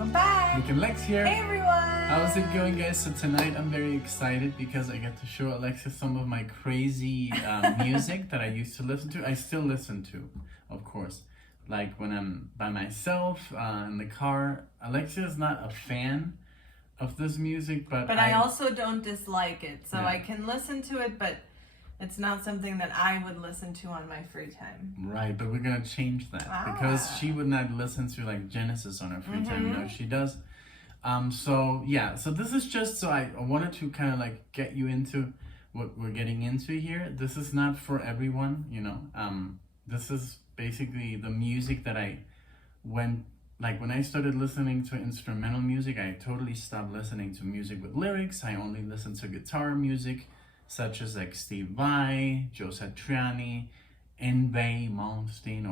Welcome back! NicknLex here. Hey everyone! How's it going, guys? So tonight I'm very excited because I get to show Alexis some of my crazy music that I used to listen to. I still listen to, of course. Like when I'm by myself in the car. Alexis is not a fan of this music, but I also don't dislike it. So Yeah. I can listen to it, but it's not something that I would listen to on my free time. Right, but we're gonna change that because she would not listen to like Genesis on her free time. No, she does. So yeah, so this is just so I wanted to kind of like get you into what we're getting into here. This is not for everyone, you know. This is basically the music that when I started listening to instrumental music, I totally stopped listening to music with lyrics. I only listened to guitar music, such as like Steve Vai, Joe Satriani, Yngwie Malmsteen,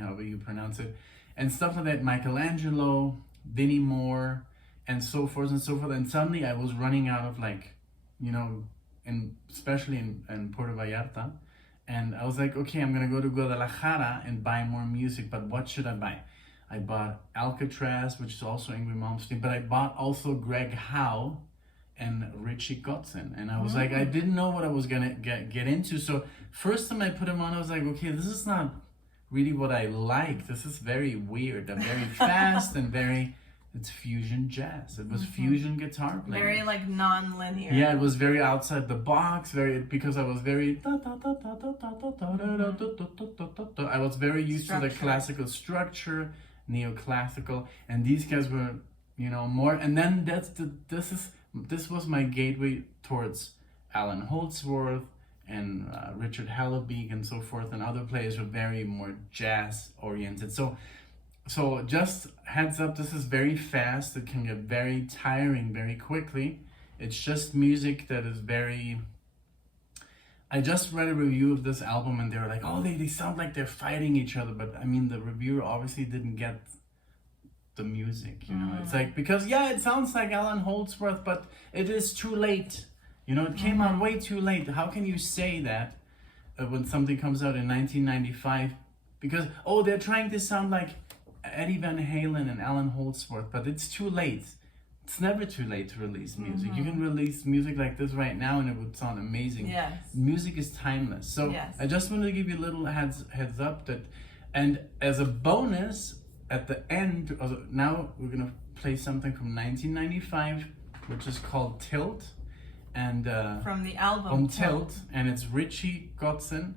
however you pronounce it, and stuff like that, Michelangelo, Vinnie Moore, and so forth and so forth. And suddenly I was running out of especially in Puerto Vallarta, and I was like, okay, I'm gonna go to Guadalajara and buy more music, but what should I buy? I bought Alcatraz, which is also Yngwie Malmsteen, but I bought also Greg Howe and Richie Kotzen, and I was like, I didn't know what I was gonna get into. So first time I put him on, I was like, okay, this is not really what I like. This is very weird and very fast and it's fusion jazz. It was fusion guitar playing. Very like non-linear. Yeah, it was very outside the box, because I was very I was very used to the classical structure, neoclassical, and these guys were, more. And then this was my gateway towards Alan Holdsworth and Richard Hellebuyck and so forth, and other players were very more jazz oriented. So just heads up, this is very fast. It can get very tiring very quickly. It's just music that is very... I just read a review of this album and they were like, oh, they sound like they're fighting each other. But I mean, the reviewer obviously didn't get the music, It's like, because it sounds like Alan Holdsworth, but it is too late. It came out way too late. How can you say that when something comes out in 1995? Because, they're trying to sound like Eddie Van Halen and Alan Holdsworth, but it's too late. It's never too late to release music. You can release music like this right now and it would sound amazing. Yes. Music is timeless. So yes. I just wanted to give you a little heads up that, and as a bonus, at the end, now we're gonna play something from 1995, which is called Tilt, and from the album Tilt, and it's Richie Kotzen,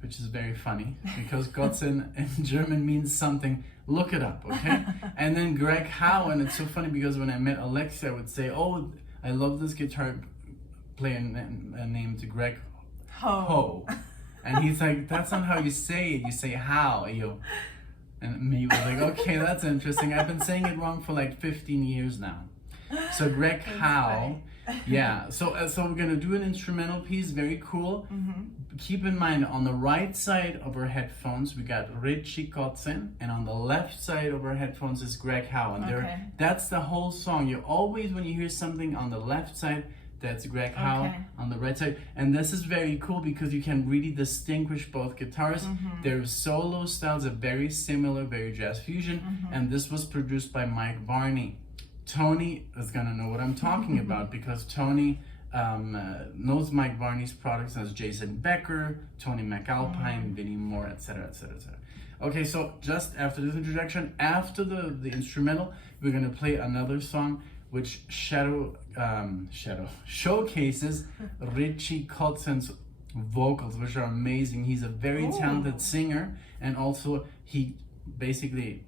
which is very funny because Kotzen in German means something. Look it up, okay? And then Greg Howe, and it's so funny because when I met Alexia, I would say, "Oh, I love this guitar player named Greg Howe," and he's like, "That's not how you say it. You say how, yo." And me was like, okay, that's interesting. I've been saying it wrong for like 15 years now. So Greg Howe, yeah. So we're gonna do an instrumental piece, very cool. Keep in mind, on the right side of our headphones, we got Richie Kotzen, and on the left side of our headphones is Greg Howe. And that's the whole song. You always, when you hear something on the left side, that's Greg Howe on the right side. And this is very cool because you can really distinguish both guitars. Their solo styles are very similar, very jazz fusion. And this was produced by Mike Varney. Tony is gonna know what I'm talking about because Tony knows Mike Varney's products as Jason Becker, Tony McAlpine, Vinnie Moore, etc., etc., etc. Okay, so just after this introduction, after the instrumental, we're gonna play another song which showcases Richie Kotzen's vocals, which are amazing. He's a very talented singer, and also he basically,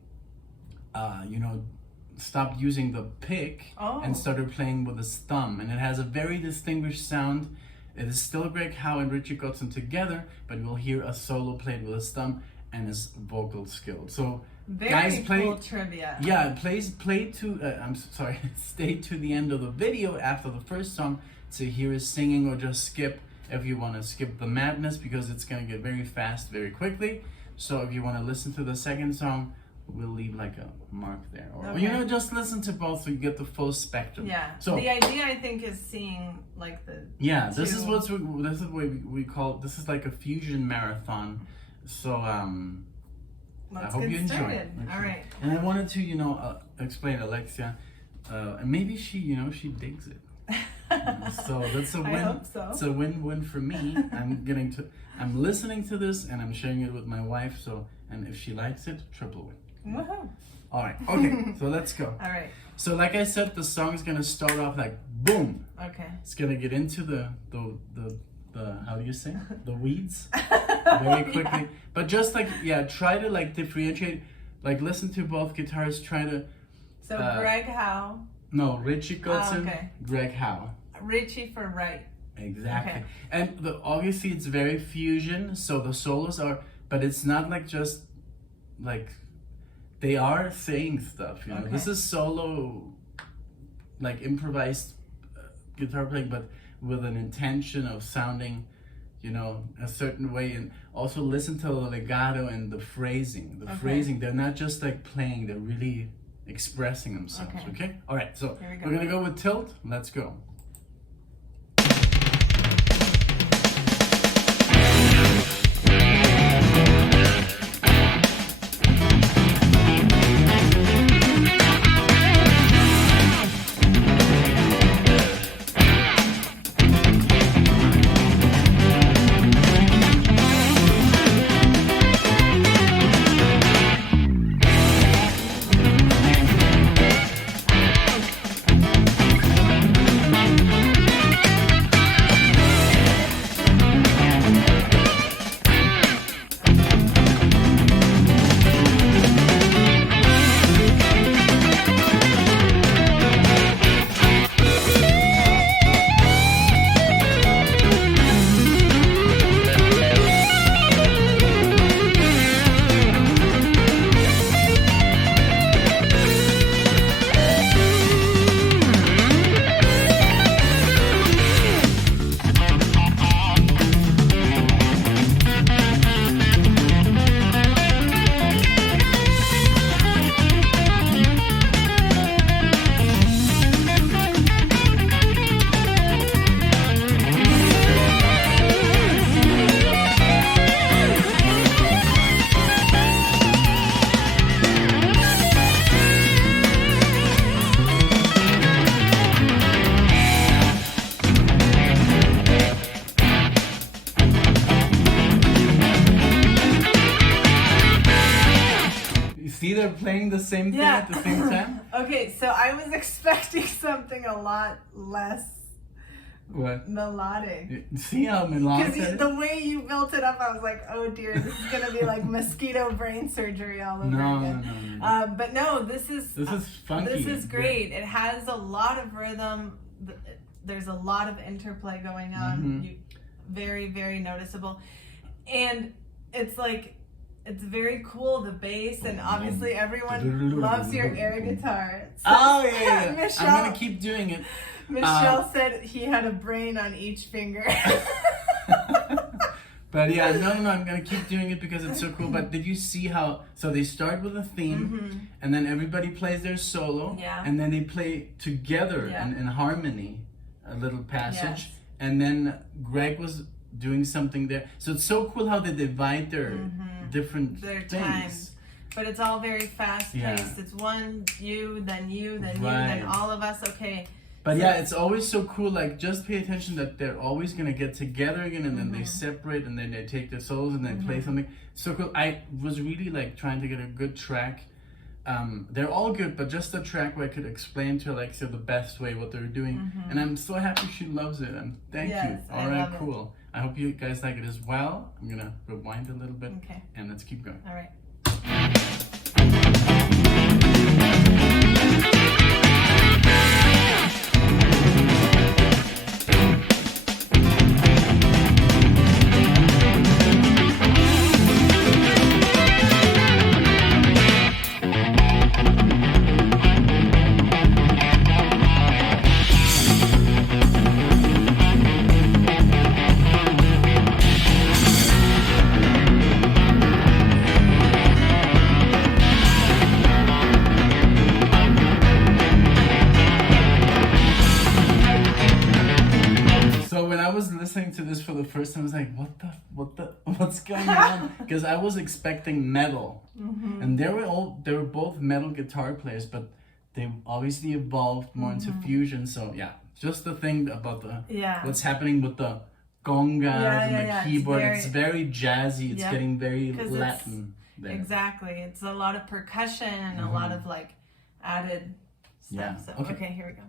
stopped using the pick and started playing with his thumb, and it has a very distinguished sound. It is still Greg Howe and Richie Kotzen together, but we'll hear a solo played with his thumb and his vocal skill. So very cool trivia. Yeah, stay to the end of the video after the first song to hear his singing, or just skip if you want to skip the madness because it's going to get very fast very quickly. So if you want to listen to the second song, we'll leave like a mark there, or just listen to both so you get the full spectrum. Yeah. So the idea, I think, is seeing like the this is what we call, this is like a fusion marathon. So Let's I hope get you enjoy started. it. Okay. All right. And I wanted to, explain Alexia, and maybe she digs it. So that's a win. I hope so. It's a win-win for me. I'm listening to this and I'm sharing it with my wife. So, and if she likes it, triple win. Woohoo. All right. Okay. So let's go. All right. So like I said, the song is gonna start off like boom. Okay. It's gonna get into the how do you say, the weeds very quickly. Yeah. But just try to differentiate. Listen to both guitars. Try to. So Greg Howe. No, Richie Kotzen okay. Greg Howe. Richie for right. Exactly. Okay. And obviously it's very fusion, so the solos are, but it's not just they are saying stuff, you know. Okay. This is solo, improvised guitar playing, but with an intention of sounding, a certain way. And also listen to the legato and the phrasing. The Okay. phrasing, they're not just playing, they're really expressing themselves, okay? All right, so Here we go. we're gonna go with tilt. Let's go. See, they're playing the same thing at the same time? Okay, so I was expecting something a lot less What? melodic. See how melodic Because it is? the way you built it up, I was like, oh dear, this is going to be like mosquito brain surgery all over No, again. no. But no, this is funky. This is great. It has a lot of rhythm. There's a lot of interplay going on. Very, very noticeable. And it's it's very cool, the bass, and obviously everyone loves your air guitar. So Oh, yeah. Michelle, I'm going to keep doing it. Michelle said he had a brain on each finger. But yeah, no, I'm going to keep doing it because it's so cool. But did you see how, so they start with a theme, and then everybody plays their solo, and then they play together in harmony, a little passage, and then Greg was doing something there. So it's so cool how they divide their different things. Time. But it's all very fast paced. Yeah. It's one, you, then you, then all of us. Okay. But yeah, it's always so cool. Just pay attention that they're always gonna get together again, and then they separate, and then they take their solos and they play something. So cool. I was really trying to get a good track. They're all good, but just a track where I could explain to Alexia the best way what they're doing. And I'm so happy she loves it. And thank you. All right, cool. I hope you guys like it as well. I'm gonna rewind a little bit, and let's keep going. All right. first time I was like, what's going on? Because I was expecting metal, and they were both metal guitar players, but they obviously evolved more into fusion. So yeah, just the thing about what's happening with the congas and the keyboard. It's very jazzy. It's getting very Latin. There. Exactly. It's a lot of percussion and a lot of like added stuff. Yeah. So, Okay. okay, here we go.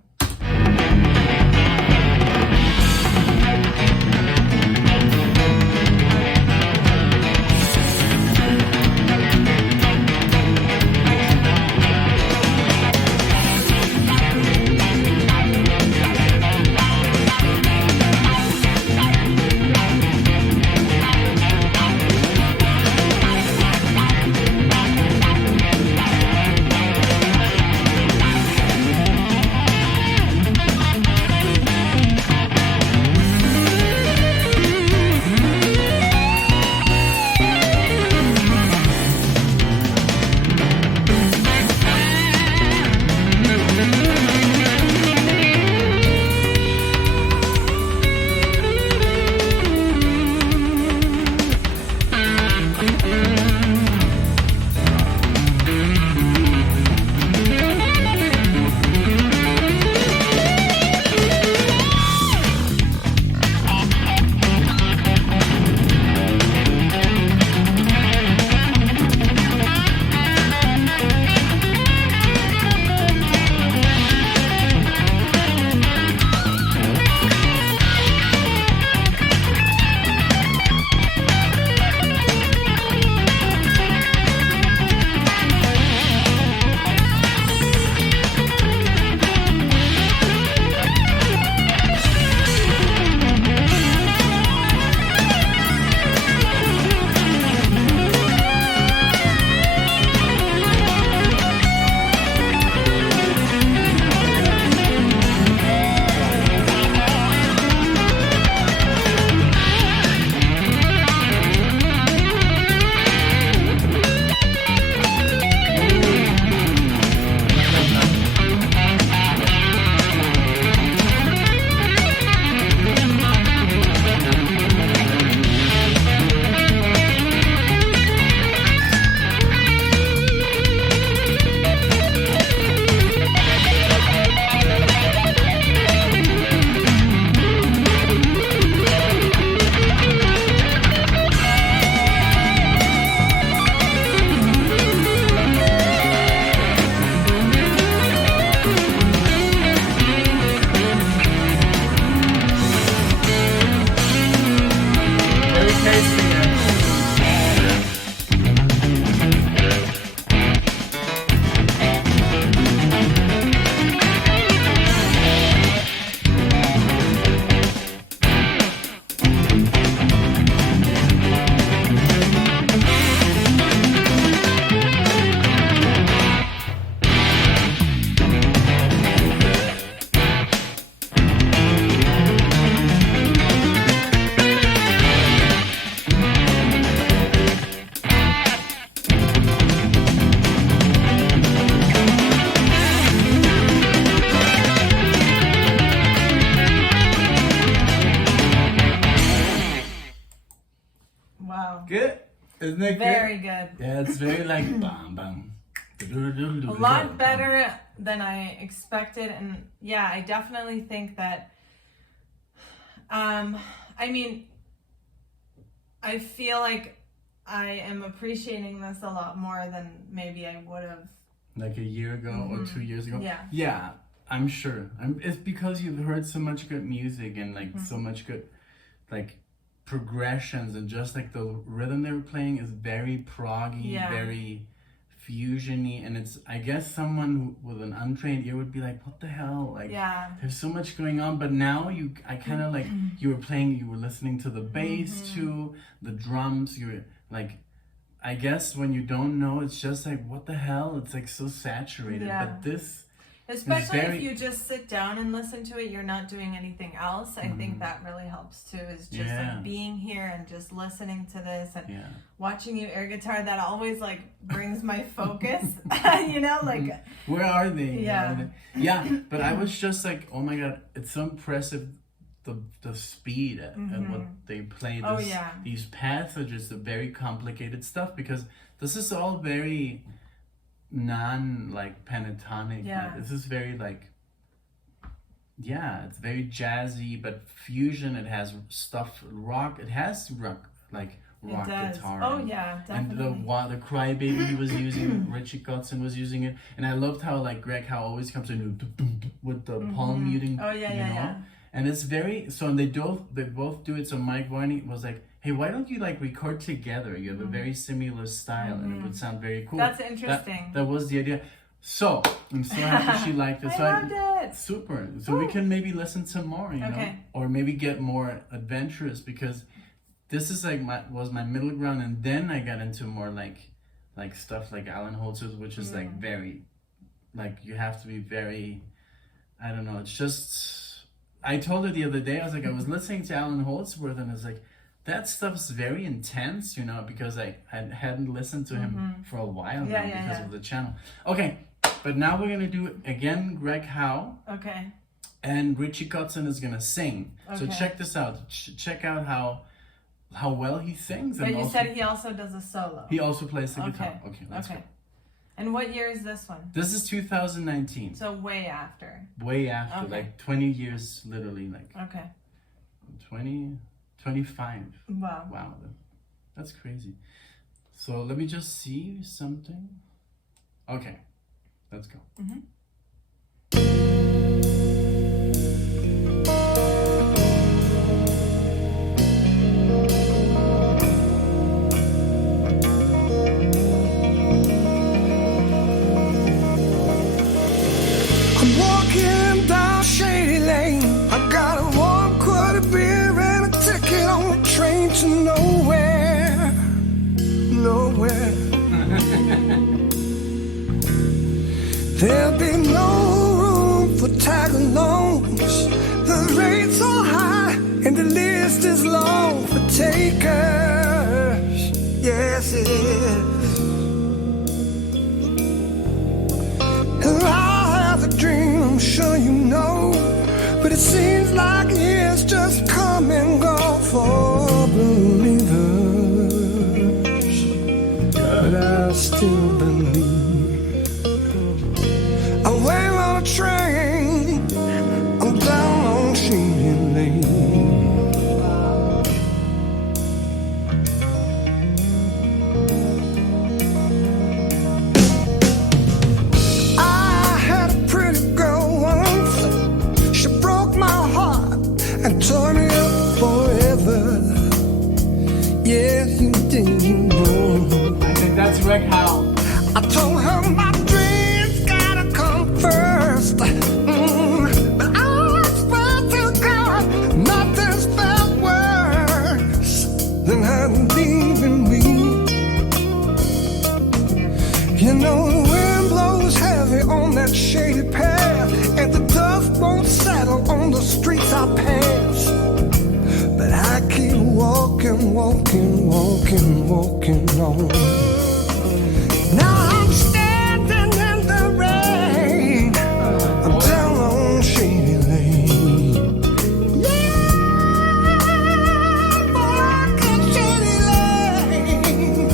Good? Isn't it Very good? good. Yeah, it's very like bam bam. A lot better than I expected, and yeah, I definitely think that I mean, I feel like I am appreciating this a lot more than maybe I would have like a year ago or 2 years ago. Yeah. Yeah, I'm sure. It's because you've heard so much good music and like so much good like progressions, and just like the rhythm they were playing is very proggy, very fusiony, and it's, I guess someone with an untrained ear would be like, what the hell, like there's so much going on. But now I kind of like, you were listening to the bass too, the drums, you were like, I guess when you don't know, it's just like, what the hell, it's like so saturated. But this, especially if you just sit down and listen to it, you're not doing anything else. I think that really helps too, is just like being here and just listening to this and watching you air guitar. That always like brings my focus, you know, like where are they? Yeah, but I was just like, oh my god, it's so impressive the speed at what they play. This, Oh, yeah. These passages, the very complicated stuff, because this is all very like pentatonic. Yeah. This is very like, yeah, it's very jazzy, but fusion. It has stuff rock. It has rock It does. guitar. Oh yeah, definitely. And the Crybaby he was using, Richie Kotzen was using it, and I loved how like Greg Howe always comes in with the palm muting. Oh yeah, yeah. And it's very so. And they both do it. So Mike Varney was like, "Hey, why don't you like record together? You have a very similar style, and it would sound very cool." That's interesting. That was the idea. So I'm so happy she liked it. I So loved it. Super. So we can maybe listen to more, you know, or maybe get more adventurous, because this is like was my middle ground, and then I got into more like stuff like Alan Holtz's, which is like very, like you have to be very, I don't know. It's just, I told her the other day, I was like, I was listening to Alan Holtzworth, and I was like, that stuff's very intense, you know, because I hadn't listened to him for a while now because of the channel. Okay, but now we're gonna do again Greg Howe. Okay. And Richie Kotzen is gonna sing. So check this out. Check out how well he sings. But and you also, said he also does a solo. he also plays the guitar. Okay, let's go. And what year is this one? This is 2019. So way after. Way after, like 20 years, literally, like. Okay. 25. Wow. Wow, that's crazy. So let me just see something. Okay, let's go. I'm walking down Shady Lane. I got a warm quart of beer and a ticket on a train to nowhere. Nowhere. There'll be no room for tag-alongs. The rates are high and the list is long for takers. Yes, it is. And I have a dream, I'm sure you know, but it seems like years just come and go for believers. But I still believe. I'm waiting on a train, I'm down on Shady Lane. I had a pretty girl once. She broke my heart and tore me up forever. Yes, you did, you know. I think that's Greg Howe. I told her my dreams gotta come first. But I swear to God, nothing's felt worse than her leaving me. You know the wind blows heavy on that shady path, and the dust won't settle on the streets I pass. But I keep walking, walking, walking, walking on. Now I'm standing in the rain. I'm down on Shady Lane. Yeah, walking Shady Lane.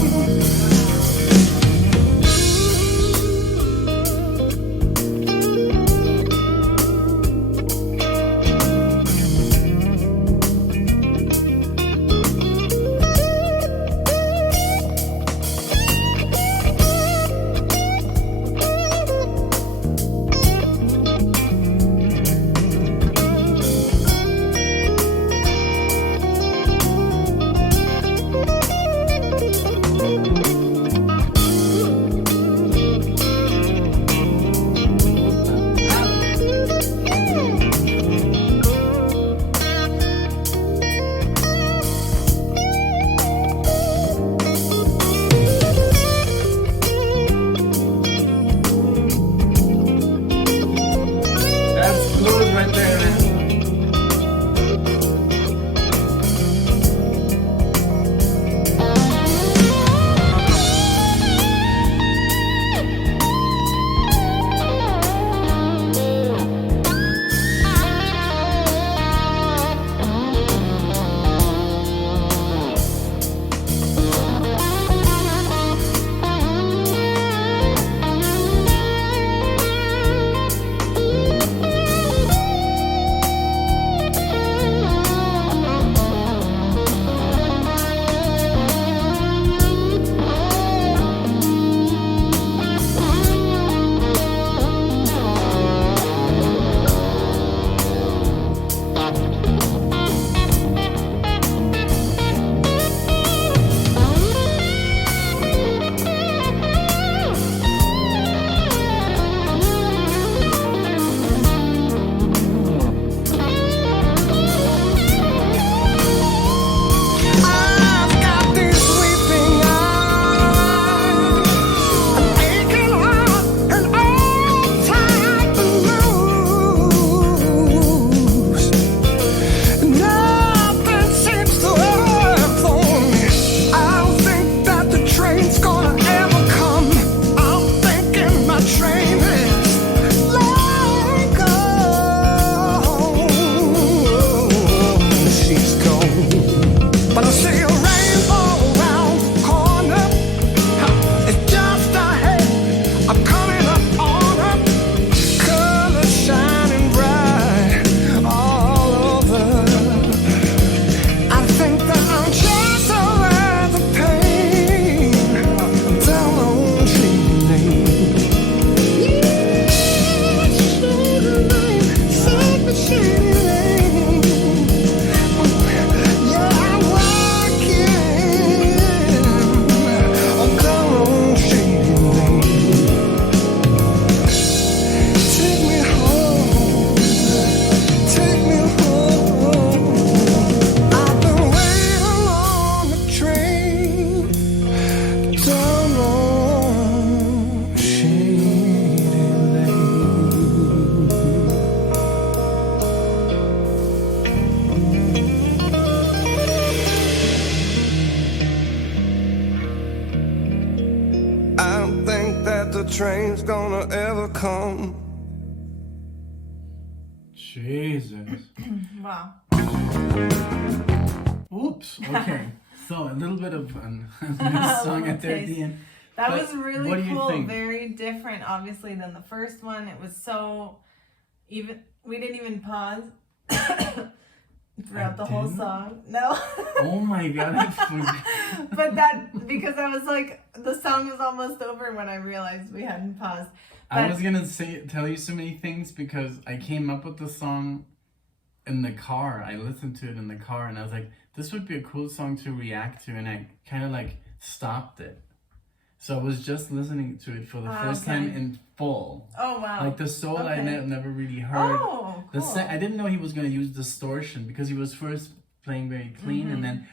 train's gonna ever come. Jesus. Wow. Oops. Okay. So a little bit of a new song at the end. That But was really what do you cool. think? Very different, obviously, than the first one. It was so even. We didn't even pause throughout the whole didn't? song. No. Oh my God! I forgot. But that because I was like, the song was almost over when I realized we hadn't paused. I But- was gonna tell you so many things because I came up with the song in the car. I listened to it in the car, and I was like, "This would be a cool song to react to," and I kind of like stopped it. So I was just listening to it for the first time in full. Oh wow! Like the soul I Okay. never really heard. Oh, cool. I didn't know he was gonna use distortion because he was first playing very clean and then,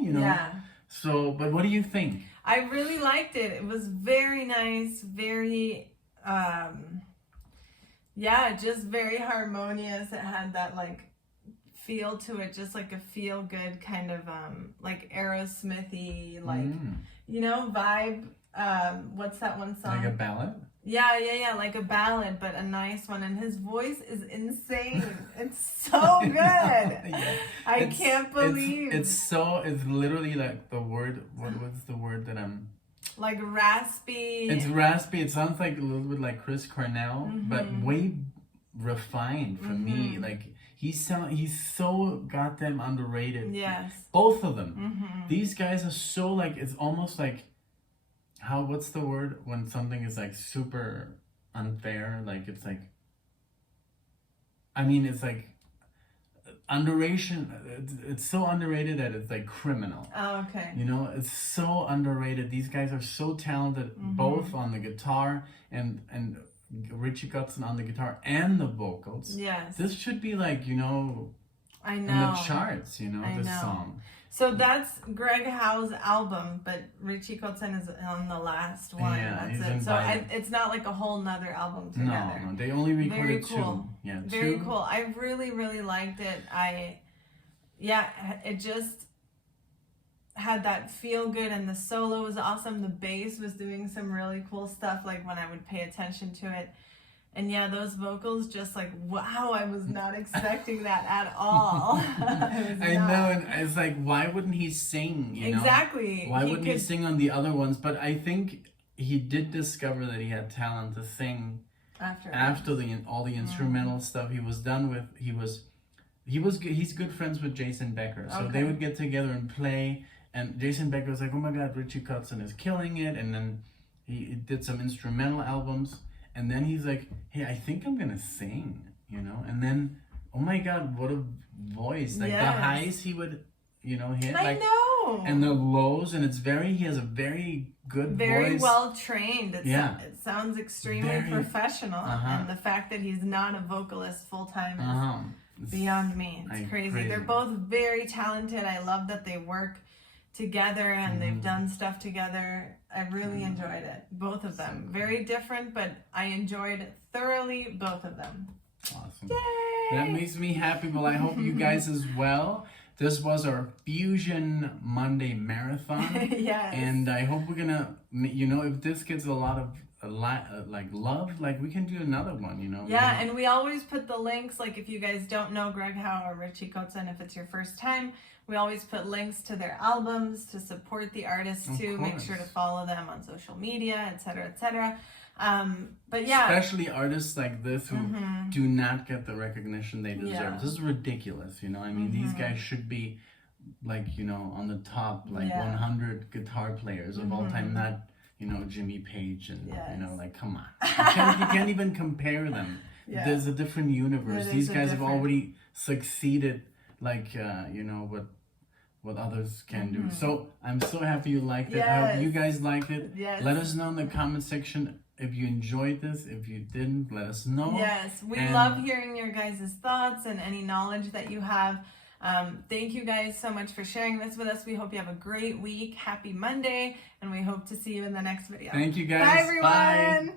you know. Yeah. So, but what do you think? I really liked it. It was very nice, very, just very harmonious. It had that like feel to it, just like a feel good kind of like Aerosmithy, like you know, vibe. What's that one song? Like a ballad? Yeah, like a ballad, but a nice one. And his voice is insane. It's so good. I can't believe. It's literally like the word. What was the word that I'm? Like raspy. It's raspy. It sounds like a little bit like Chris Cornell, but way refined for me. Like he's so goddamn underrated. Yes. Both of them. These guys are so like, it's almost like, what's the word when something is like super unfair? Like it's like, I mean, it's like underration. It's so underrated that it's like criminal. Oh, okay. You know, it's so underrated. These guys are so talented, both on the guitar and Richie Kotzen on the guitar and the vocals. Yes. This should be like, you know, I know. in the charts, you know, this song. So that's Greg Howe's album, but Richie Kotzen is on the last one. Yeah, he's that's it. So invited. it's not like a whole nother album together. No, they only Very recorded cool. two. Yeah, Very two. cool. I really, really liked it. It just had that feel good, and the solo was awesome. The bass was doing some really cool stuff, like when I would pay attention to it. And yeah, those vocals, just like, wow, I was not expecting that at all. I know, and it's like, why wouldn't he sing? You know? Exactly. Why wouldn't he sing on the other ones? But I think he did discover that he had talent to sing after all the instrumental stuff he was done with. He's good friends with Jason Becker, so they would get together and play. And Jason Becker was like, oh my God, Richie Kotzen is killing it. And then he did some instrumental albums. And then he's like, hey, I think I'm going to sing, you know? And then, oh my God, what a voice. Like the highs he would, you know, hit. I know. And the lows. And he has a very good voice. Very well trained. It sounds extremely Very professional. And the fact that he's not a vocalist full time is beyond me. It's crazy. They're both very talented. I love that they work together and they've done stuff together. I really enjoyed it. Both of them. Very different, but I enjoyed thoroughly both of them. Awesome. Yay! That makes me happy. Well, I hope you guys as well. This was our Fusion Monday Marathon. Yes. And I hope we're gonna, you know, if this gets a lot of like love, like we can do another one, you know. Yeah, and we always put the links, like if you guys don't know Greg Howe or Richie Kotzen, if it's your first time, we always put links to their albums to support the artists too. Make sure to follow them on social media, etc., etc. But yeah, especially artists like this who do not get the recognition they deserve. Yeah. This is ridiculous, you know. I mean, these guys should be like, you know, on the top, like 100 guitar players of all time, not, you know, Jimmy Page and you know, like, come on, you can't even compare them. There's a different universe. These guys have already succeeded, like you know, what others can do. So I'm so happy you liked it. I hope you guys liked it. Let us know in the comment section if you enjoyed this. If you didn't, let us know. Yes, we love hearing your guys' thoughts and any knowledge that you have. Thank you guys so much for sharing this with us. We hope you have a great week. Happy Monday, and we hope to see you in the next video. Thank you guys. Bye, everyone. Bye.